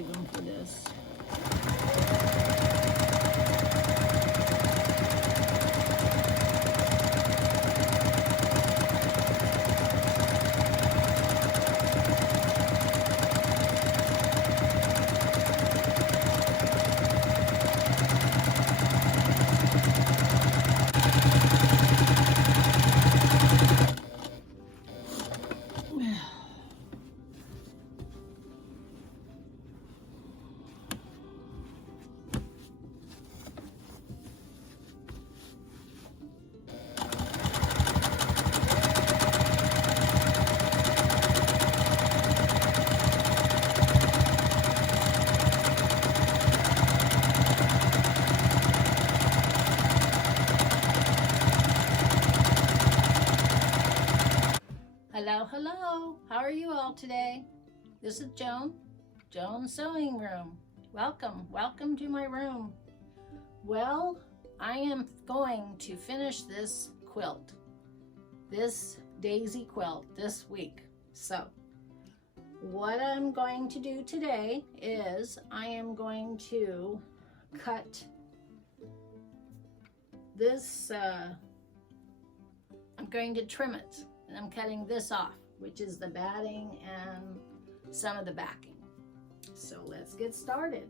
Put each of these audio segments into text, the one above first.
save them for this. Hello, hello. How are you all today? This is Joan's Sewing Room. Welcome to my room. Well, I am going to finish this quilt, this Daisy quilt this week. So, what I'm going to do today is I am going to cut this, I'm going to trim it. And I'm cutting this off, which is the batting and some of the backing. So let's get started.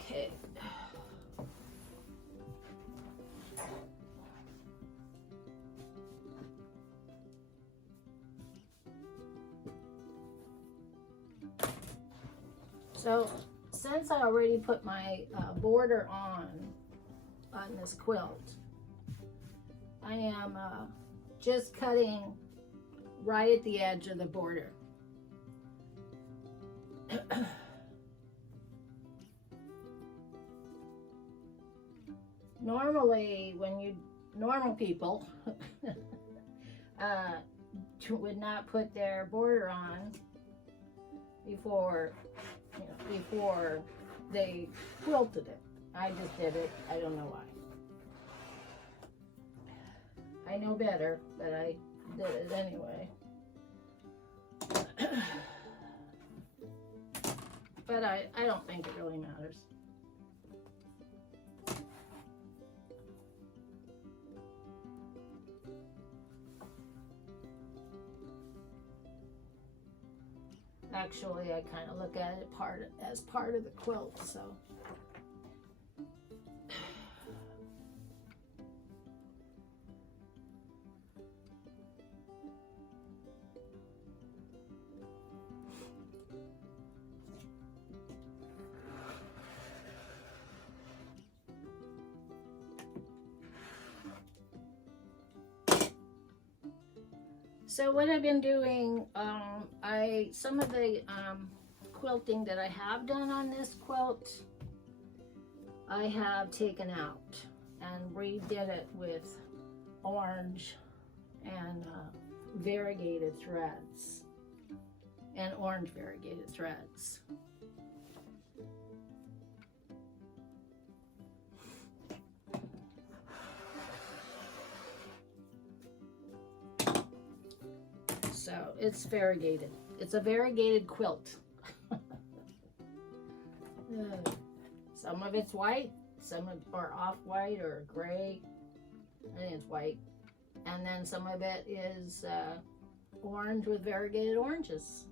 Okay. So since I already put my border on this quilt, I am just cutting right at the edge of the border. Normally, normal people would not put their border on before they quilted it. I just did it. I don't know why. I know better, but I did it anyway. But I don't think it really matters. Actually, I kind of look at it as part of the quilt, so. So what I've been doing, some of the quilting that I have done on this quilt, I have taken out and redid it with orange and variegated threads and orange variegated threads. So it's variegated. It's a variegated quilt. Some of it's white, some are off-white or gray. I think it's white. And then some of it is orange with variegated oranges.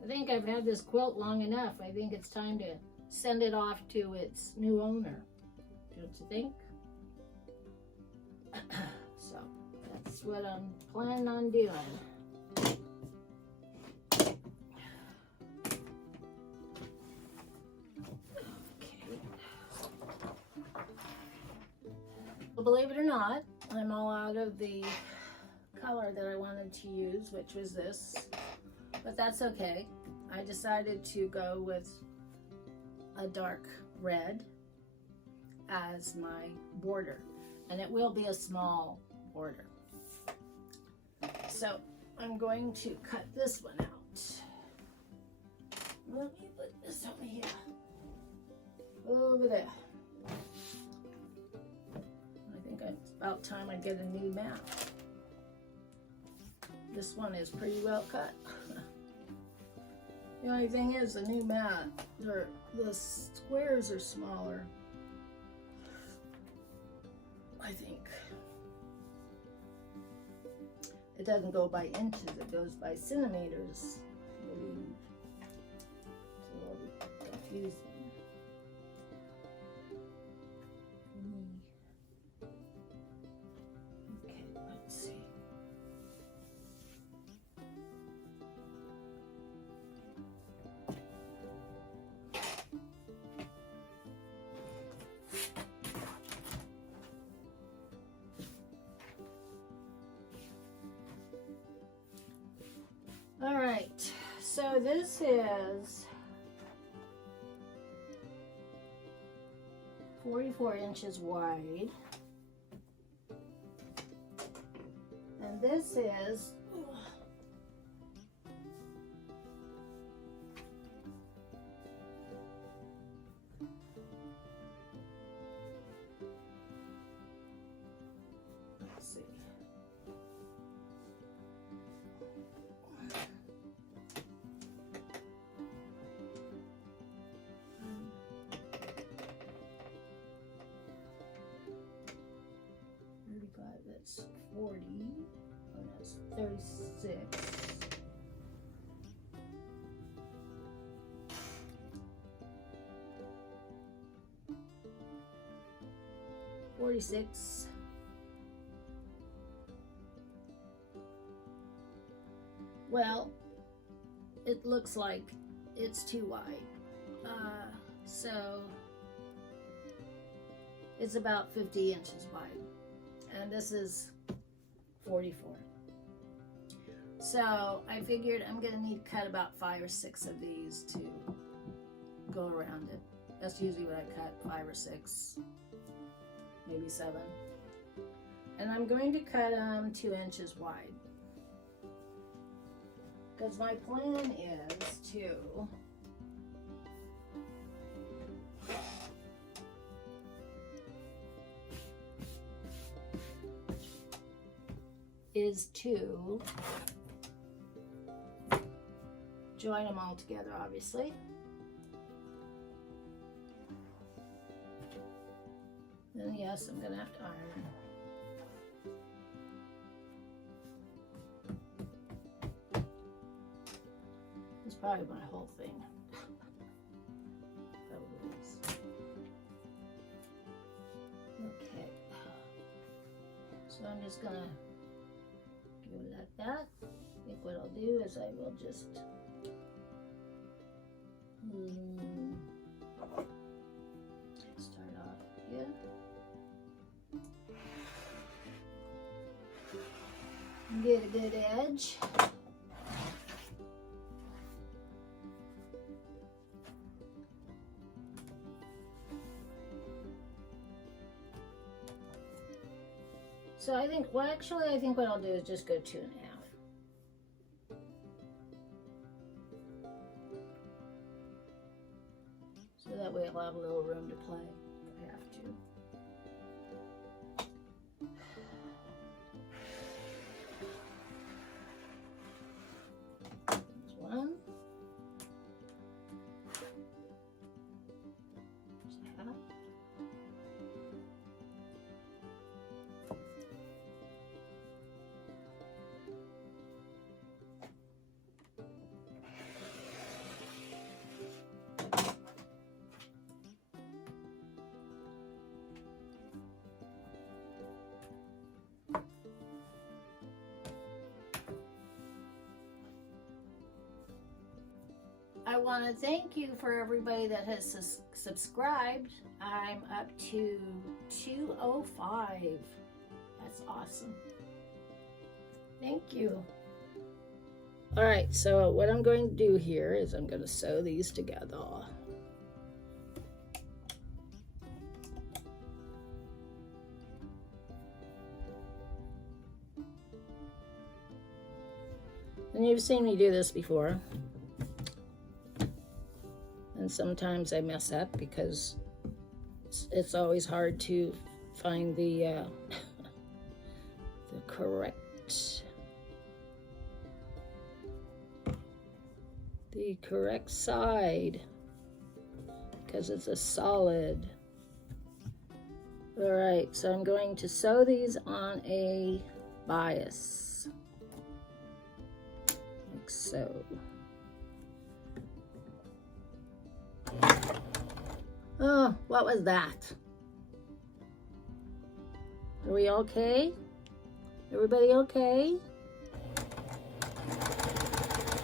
I think I've had this quilt long enough. I think it's time to send it off to its new owner. Don't you think? So that's what I'm planning on doing. Okay. Well, believe it or not, I'm all out of the color that I wanted to use, which was this. But that's okay. I decided to go with a dark red, as my border, and it will be a small border. So I'm going to cut this one out. Let me put this over here. Over there. I think it's about time I get a new mat. This one is pretty well cut. The only thing is the new mat, the squares are smaller, I think. It doesn't go by inches, it goes by centimeters. It's a little confusing. Okay, let's see. All right, so this is 44 inches wide, and this is let's see. That's 40, oh, that's 36. $46. Well, it looks like it's too wide. So it's about 50 inches wide. And this is 44. So I figured I'm gonna need to cut about 5 or 6 of these to go around it. That's usually what I cut, 5 or 6, maybe 7. And I'm going to cut them 2 inches wide. Because my plan is to join them all together, obviously. Then yes, I'm gonna have to iron. It's probably my whole thing. Probably is. Okay. So I'm just gonna give it like that. I think what I'll do is I will just start off here. Get a good edge. So I think, well, actually, I think what I'll do is just go 2.5. So that way I'll have a little room to play if I have to. There's one. There's half. I want to thank you for everybody that has subscribed. I'm up to 205. That's awesome. Thank you. All right, so what I'm going to do here is I'm going to sew these together. And you've seen me do this before. And sometimes I mess up because it's always hard to find the correct side because it's a solid. All right, so I'm going to sew these on a bias, like so. Oh, what was that? Are we okay? Everybody okay?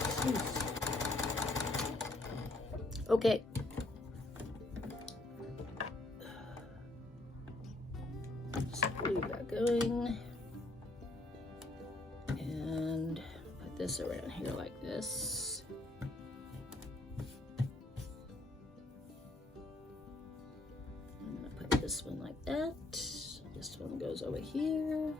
Jeez. Okay. Just leave that going. And put this around here like this. I'm gonna put this one like that. This one goes over here.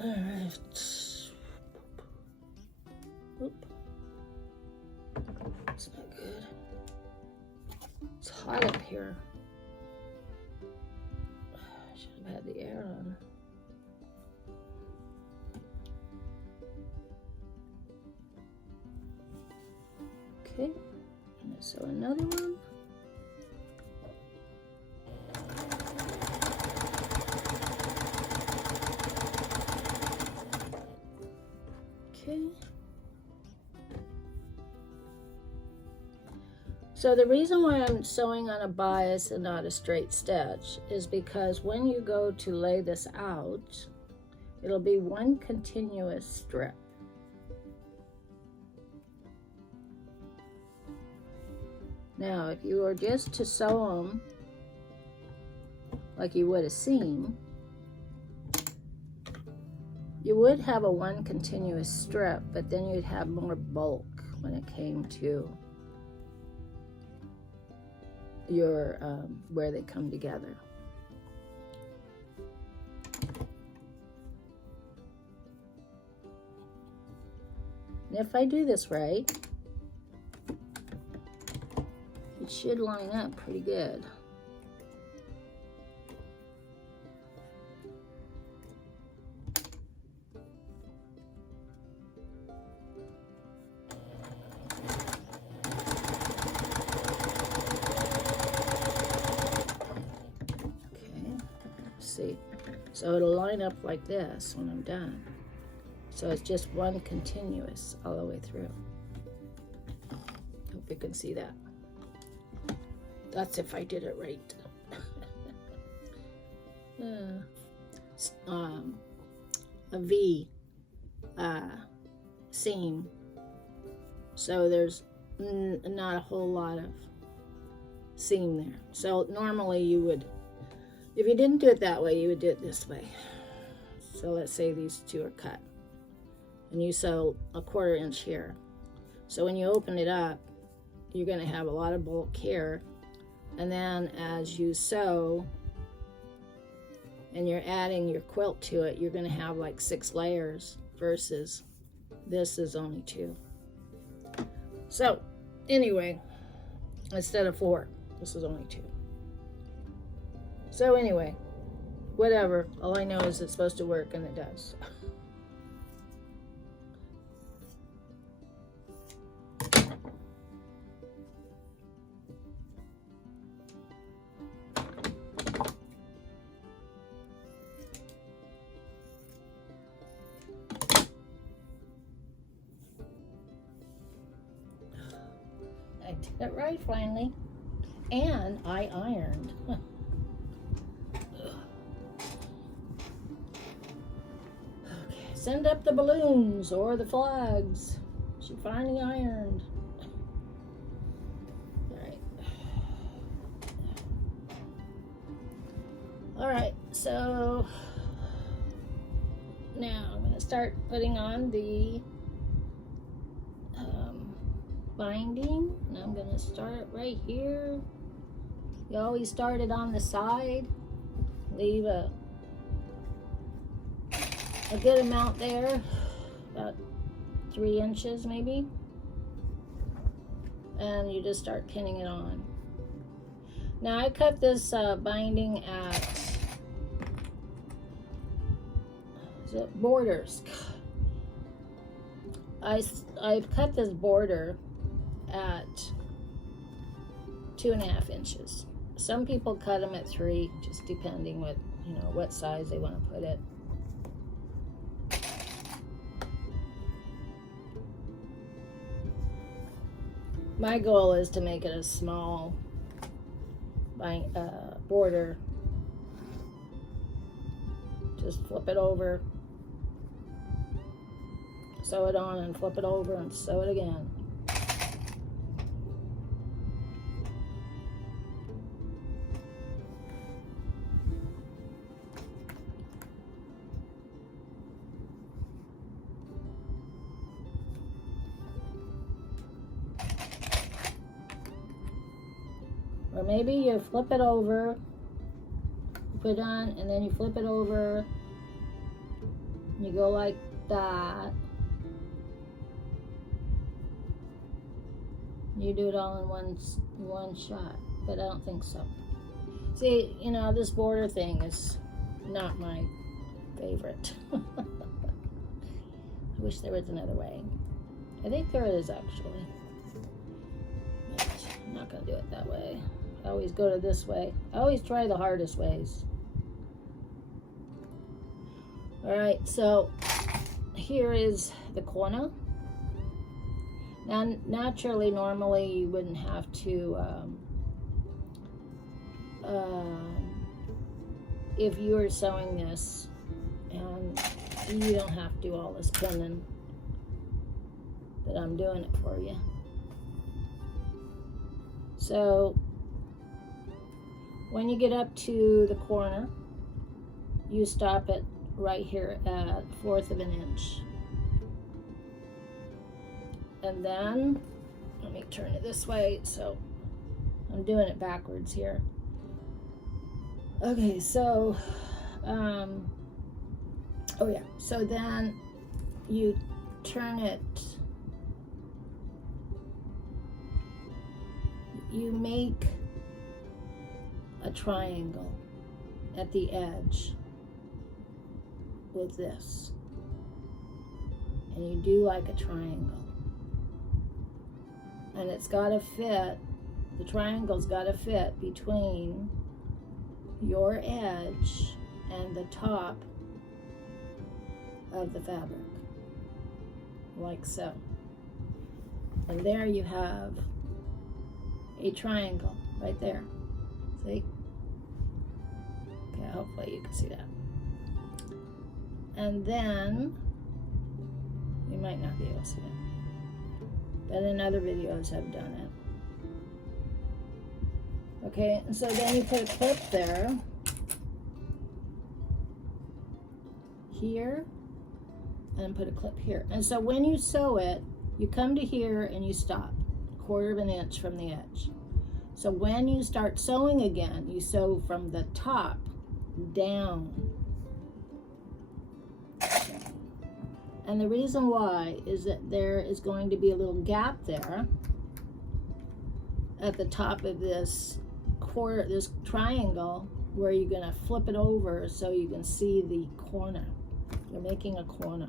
All right. Oop. That's not good. It's hot up here. I should have had the air on. Okay. I'm gonna sew another one. Okay. So the reason why I'm sewing on a bias and not a straight stitch is because when you go to lay this out, it'll be one continuous strip. Now, if you were just to sew them like you would a seam, you would have a one continuous strip, but then you'd have more bulk when it came to your where they come together. And if I do this right, it should line up pretty good. So it'll line up like this when I'm done. So it's just one continuous all the way through. Hope you can see that. That's if I did it right. A V seam. So there's not a whole lot of seam there. So normally you would, if you didn't do it that way, you would do it this way. So let's say these two are cut. And you sew a 1/4 inch here. So when you open it up, you're going to have a lot of bulk here. And then as you sew and you're adding your quilt to it, you're going to have like 6 layers versus this is only 2. So anyway, instead of 4, this is only 2. So anyway, whatever. All I know is it's supposed to work, and it does. I did it right finally, and I ironed. Send up the balloons or the flags. She finally ironed. All right, so now I'm going to start putting on the binding, and I'm going to start right here You always start it on the side. Leave a good amount there, about 3 inches maybe. And you just start pinning it on. Now I cut this binding at Borders. I've cut this border at 2.5 inches. Some people cut them at 3, just depending what size they want to put it. My goal is to make it a small border. Just flip it over, sew it on, and flip it over and sew it again. Or maybe you flip it over, put it on, and then you flip it over, and you go like that. You do it all in one shot, but I don't think so. See, this border thing is not my favorite. I wish there was another way. I think there is, actually. But I'm not going to do it that way. I always go to this way. I always try the hardest ways. Alright, so here is the corner. Now, naturally, normally you wouldn't have to, if you were sewing this, and you don't have to do all this pinning, but I'm doing it for you. So, when you get up to the corner, you stop it right here at 1/4 of an inch. And then, let me turn it this way, so I'm doing it backwards here. Okay, so, oh yeah, so then you turn it, you make a triangle at the edge with this, and you do like a triangle, and it's got to fit, the triangle's got to fit between your edge and the top of the fabric, like so. And there you have a triangle right there. See? Okay, hopefully you can see that. And then, you might not be able to see it, but in other videos I've done it. Okay, and so then you put a clip there, here, and put a clip here. And so when you sew it, you come to here and you stop, 1/4 of an inch from the edge. So when you start sewing again, you sew from the top down. And the reason why is that there is going to be a little gap there at the top of this this triangle, where you're going to flip it over so you can see the corner. You're making a corner.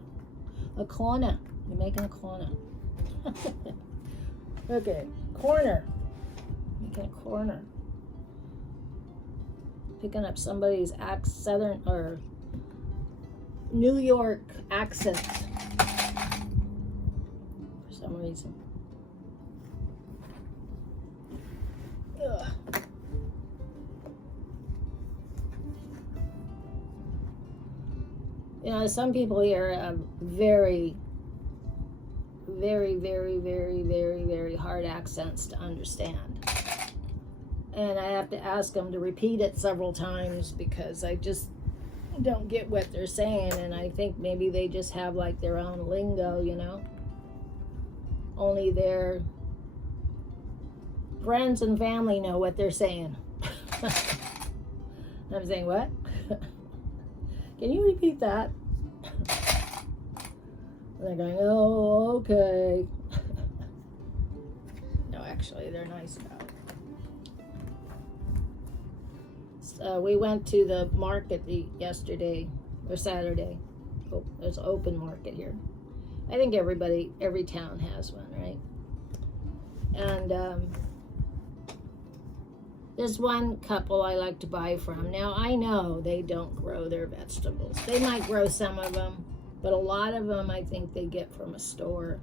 A corner. You're making a corner. Okay, corner. Making a corner. Picking up somebody's southern or New York accent for some reason. Ugh. Some people here have very, very, very, very, very, very hard accents to understand. And I have to ask them to repeat it several times because I just don't get what they're saying. And I think maybe they just have like their own lingo, Only their friends and family know what they're saying. I'm saying, what? Can you repeat that? And they're going, oh, okay. No, actually, they're nice about it. So we went to the market yesterday, or Saturday. Oh, there's an open market here. I think every town has one, right? And there's one couple I like to buy from. Now, I know they don't grow their vegetables. They might grow some of them, but a lot of them I think they get from a store.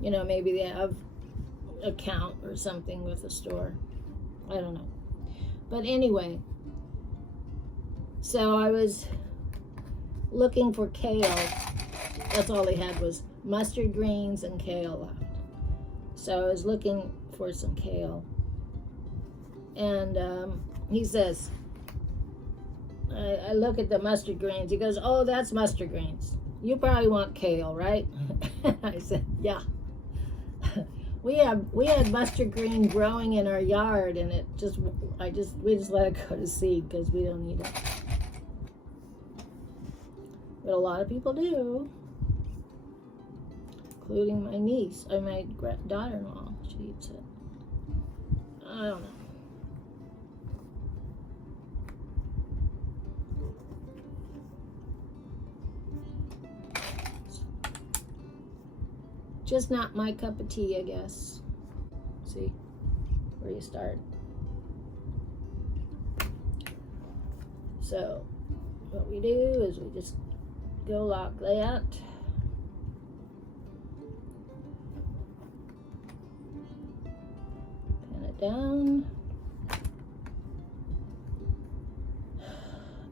You know, maybe they have an account or something with a store. I don't know. But anyway, so I was looking for kale. That's all they had was mustard greens and kale left. So I was looking for some kale. And he says, I look at the mustard greens. He goes, oh, that's mustard greens. You probably want kale, right? I said, yeah. We had mustard green growing in our yard, and we just let it go to seed because we don't need it. But a lot of people do, including my niece, or my daughter-in-law. She eats it. I don't know. Just not my cup of tea, I guess. See where you start. So what we do is we just go like that. Pin it down.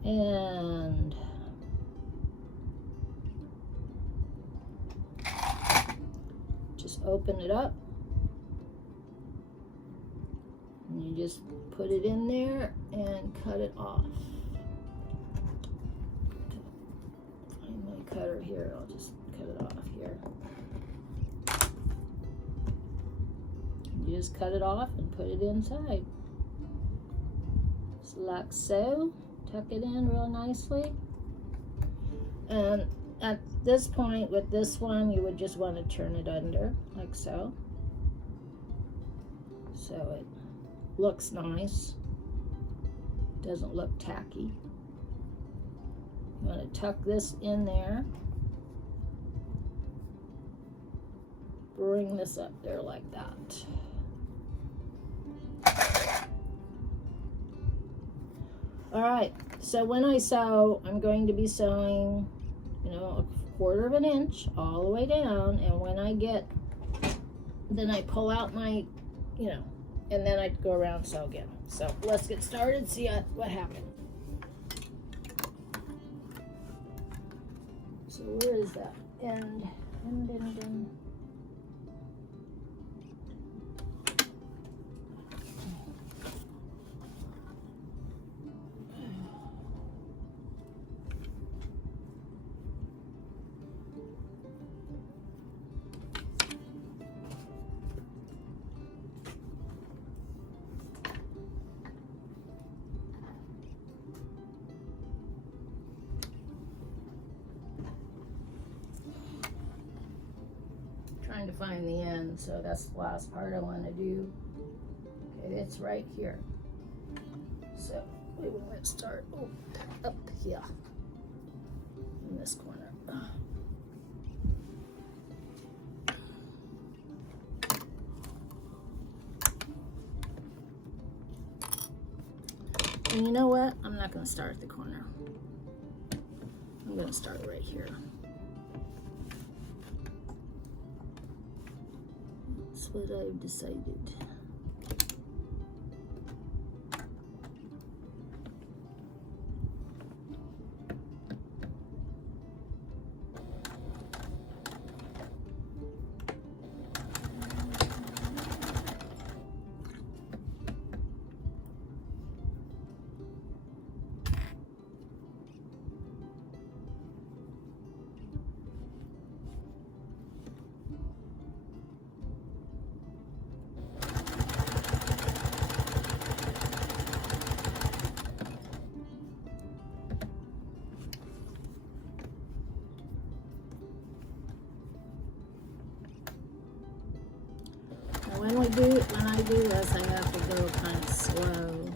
And just open it up, and you just put it in there and cut it off. Find my cutter here, I'll just cut it off here. You just cut it off and put it inside. Just like so. Tuck it in real nicely. And at this point with this one, you would just want to turn it under like so. So it looks nice. Doesn't look tacky. You want to tuck this in there. Bring this up there like that. All right, so when I sew, I'm going to be sewing, you know, a 1/4 of an inch all the way down, and when I get, then I pull out my, you know, and then I go around sew again. So let's get started, see what happened. So where is that? End. Trying to find the end, so that's the last part I want to do. Okay, it's right here. So we want to start up here in this corner. And you know what? I'm not going to start at the corner. I'm going to start right here. That's what I've decided. do this, I have to go kind of slow.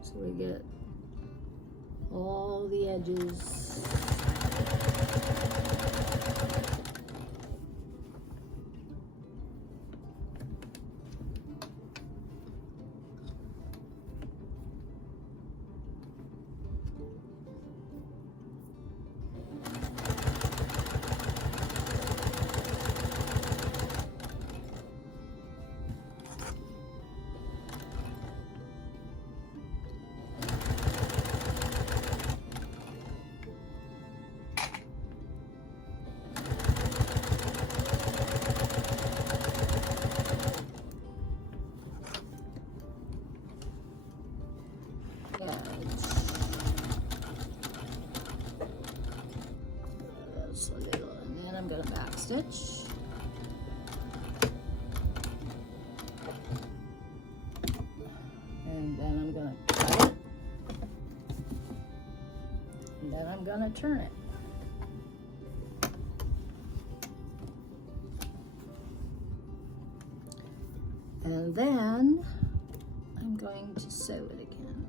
So we get all the edges. And then I'm going to back stitch. And then I'm going to cut it. And then I'm going to turn it. And then I'm going to sew it again.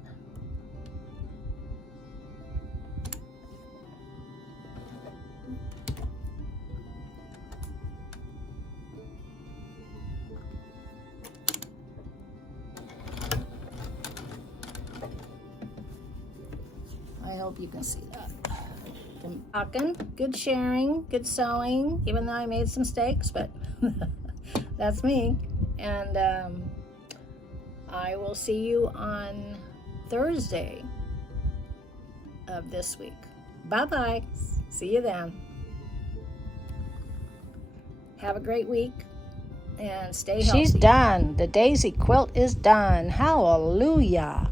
I hope you can see that. Talking, good sharing, good sewing, even though I made some mistakes, but that's me. And I will see you on Thursday of this week. Bye-bye. See you then. Have a great week and stay healthy. She's done. The Daisy Quilt is done. Hallelujah.